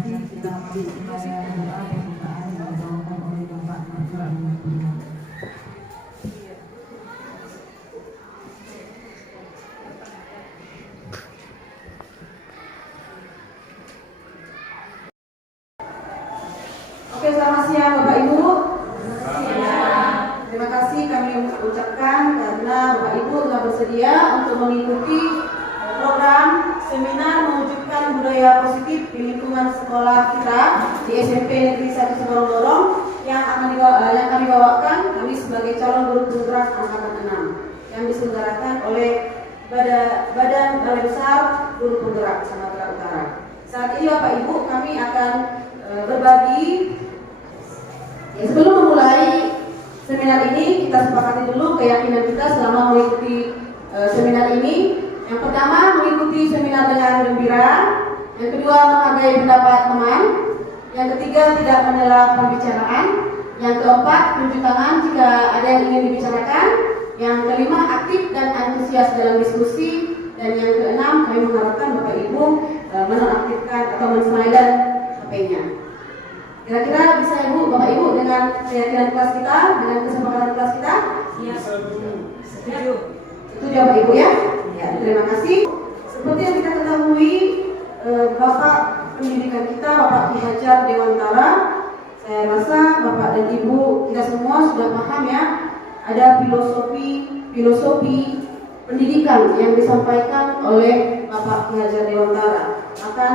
kasih kita mulai doa pembukaan yang dibawakan oleh Bapak Marzuki. Oke, selamat siang Bapak Ibu. Terima kasih kami ucapkan karena Bapak Ibu telah bersedia untuk mengikuti program seminar mewujudkan budaya positif di lingkungan sekolah kita di SMP Negeri 1 Semarang yang kami bawakan kami sebagai calon guru penggerak angkatan 6 yang diselenggarakan oleh Badan Balai Besar Guru Penggerak Sumatera Utara. Saat ini Bapak Ibu kami akan berbagi. Sebelum memulai seminar ini, kita sepakati dulu keyakinan kita selama mengikuti seminar ini. Yang pertama, mengikuti seminar dengan gembira. Yang kedua, menghargai pendapat teman. Yang ketiga, tidak menela pembicaraan. Yang keempat, tunjuk tangan jika ada yang ingin dibicarakan. Yang kelima, aktif dan antusias dalam diskusi. Dan yang keenam, kami mengharapkan Bapak Ibu menonaktifkan atau men-silent HP-nya. Kira-kira bisa Ibu, Bapak Ibu dengan keyakinan kelas kita, dengan kesepakatan kelas kita? Siap. Setuju. Setuju Bapak Ibu ya? Ya, terima kasih. Seperti yang kita ketahui, Bapak pendidikan kita, Bapak Ki Hajar Dewantara, saya rasa Bapak dan Ibu kita semua sudah paham ya, ada filosofi pendidikan yang disampaikan oleh Bapak Ki Hajar Dewantara. Akan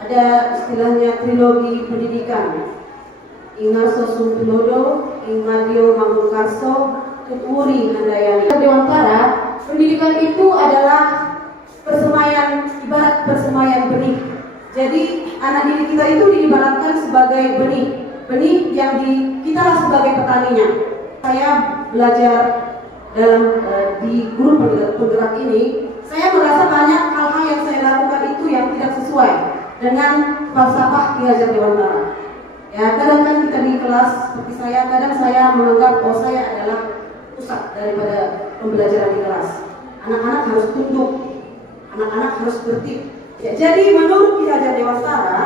ada istilahnya trilogi pendidikan. Ingarso Sumpilodo, Ingadio Mangunkarso, Tuturi Handayani. Dewantara, pendidikan itu adalah persemaian, ibarat persemaian benih. Jadi anak didik kita itu diibaratkan sebagai benih yang kita sebagai petaninya. Saya belajar dalam di guru penggerak ini, saya merasa banyak hal-hal yang saya lakukan itu yang tidak sesuai dengan falsafah Ki Hajar Dewantara. Ya, kadang kan kita di kelas seperti saya, kadang saya menganggap saya adalah pusat daripada pembelajaran di kelas. Anak-anak harus tunduk, anak-anak harus tertib. Ya, jadi menurut Ki Hajar Dewantara,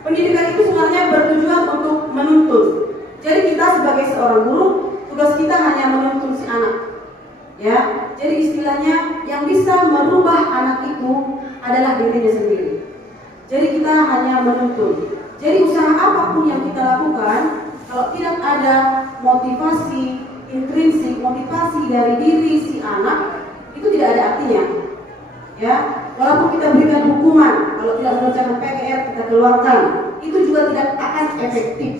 pendidikan itu sebenarnya bertujuan untuk menuntun. Jadi kita sebagai seorang guru, tugas kita hanya menuntun si anak. Ya, jadi istilahnya yang bisa merubah anak itu adalah dirinya sendiri. Jadi kita hanya menuntun. Jadi usaha apapun yang kita lakukan, kalau tidak ada motivasi intrinsik, motivasi dari diri si anak, itu tidak ada artinya. Ya, walaupun kita berikan hukuman, kalau tidak mengerjakan PR kita keluarkan, itu juga tidak akan efektif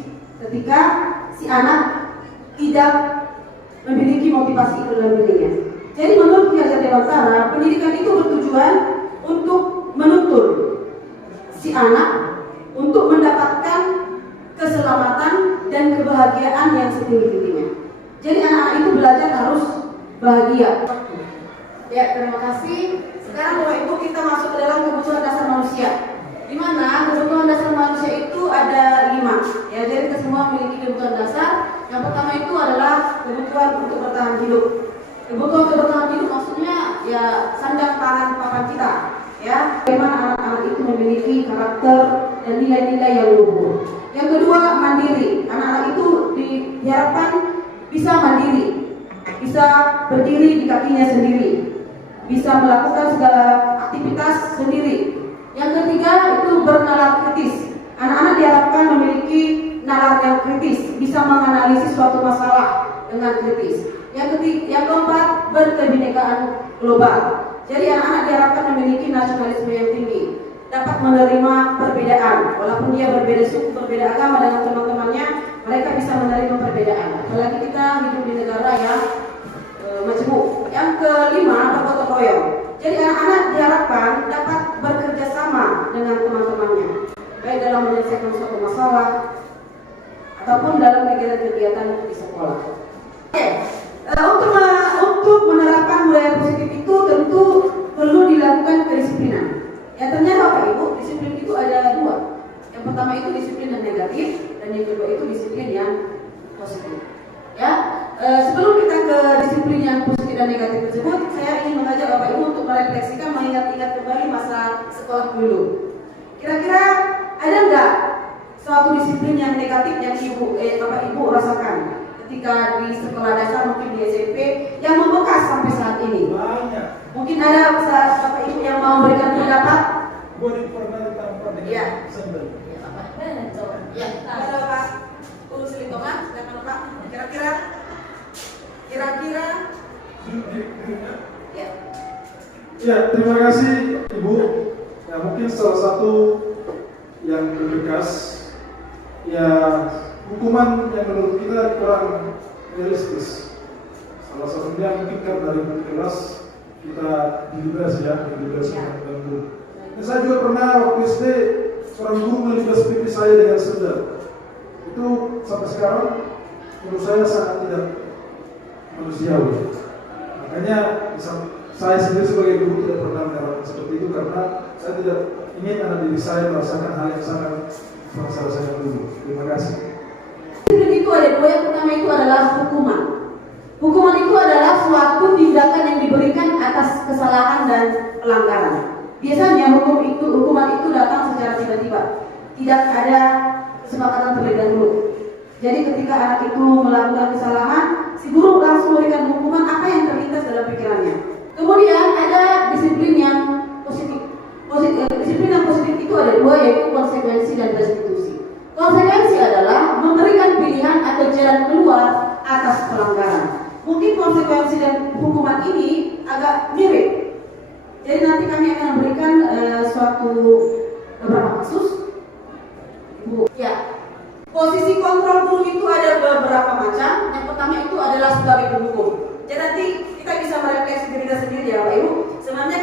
ketika si anak tidak memiliki motivasi itu dalam dirinya. Jadi menurut Ki Hajar Dewantara, pendidikan itu bertujuan untuk menuntun si anak untuk mendapatkan keselamatan dan kebahagiaan yang setinggi-tingginya. Jadi anak-anak itu belajar harus bahagia. Ya, terima kasih. Sekarang Bapak Ibu kita masuk ke dalam kebutuhan dasar manusia. Di mana kebutuhan dasar manusia itu ada 5. Ya, jadi kita semua memiliki kebutuhan dasar. Yang pertama itu adalah kebutuhan untuk bertahan hidup. Kebutuhan untuk bertahan hidup maksudnya ya sandang pangan papan kita. Ya, bagaimana anak-anak itu memiliki karakter dan nilai-nilai yang luhur. Yang kedua, mandiri. Anak-anak itu diharapkan bisa mandiri, bisa berdiri di kakinya sendiri, bisa melakukan segala aktivitas sendiri. Yang ketiga itu bernalar kritis. Anak-anak diharapkan memiliki nalar yang kritis, bisa menganalisis suatu masalah dengan kritis. Yang keempat, berkebinekaan global. Jadi anak-anak diharapkan memiliki nasionalisme yang tinggi, dapat menerima perbedaan, walaupun dia berbeda suku, berbeda agama dengan teman-temannya, mereka bisa menerima perbedaan. Apalagi kita hidup di negara yang majemuk. Yang kelima, bergotong royong. Jadi anak-anak diharapkan dapat bekerja sama dengan teman-temannya, baik dalam menyelesaikan suatu masalah ataupun dalam kegiatan-kegiatan di sekolah. Untuk menerapkan budaya positif itu tentu perlu dilakukan kedisiplinan. Ya, ternyata Bapak Ibu, disiplin itu ada 2. Yang pertama itu disiplin yang negatif, dan yang kedua itu disiplin yang positif. Ya, sebelum kita ke disiplin yang positif dan negatif tersebut, saya ingin mengajak Bapak Ibu untuk merefleksikan, mengingat-ingat kembali masa sekolah dulu. Kira-kira ada negatif yang Bapak Ibu rasakan ketika di sekolah dasar, mungkin di SMP, yang membekas sampai saat ini? Banyak. Mungkin ada Bapak Ibu yang mau memberikan pendapat? Gue pernah ditampar dengan Iya. sendal. Ya, ada Pak Ulu Silitongan, silakan Pak. Kira-kira, ya. Ya, terima kasih Ibu. Ya, mungkin salah satu yang berbekas, ya hukuman yang menurut kita kurang realistis. Salah satunya mungkin kan dari kelas kita dilibas ya, dilibas dengan guru. Dan saya juga pernah waktu SD seorang guru melibas pipi saya dengan sendal. Itu sampai sekarang menurut saya sangat tidak manusiawi. Makanya saya sendiri sebagai guru tidak pernah mendapatkan seperti itu karena saya tidak ingin anak diri saya merasakan hal yang sama masa saya dulu. Terima kasih. Itu ada dua, yang pertama itu adalah hukuman. Hukuman itu adalah suatu tindakan yang diberikan atas kesalahan dan pelanggaran. Biasanya hukuman itu datang secara tiba-tiba, tidak ada kesepakatan terlebih dahulu. Jadi ketika anak itu melakukan kesalahan, si guru langsung memberikan hukuman apa yang terlintas dalam pikirannya. Kemudian ada disiplin yang positif. Disiplin yang positif itu ada dua, yaitu konsekuensi dan restitusi. Konsekuensi adalah memberikan pilihan atau jalan keluar atas pelanggaran. Mungkin konsekuensi dan hukuman ini agak mirip. Jadi nanti kami akan memberikan beberapa kasus. Ya, posisi kontrol guru itu ada beberapa macam. Yang pertama itu adalah sebagai penghukum. Jadi nanti kita bisa merefleksi diri kita sendiri ya Bapak Ibu. Sebenarnya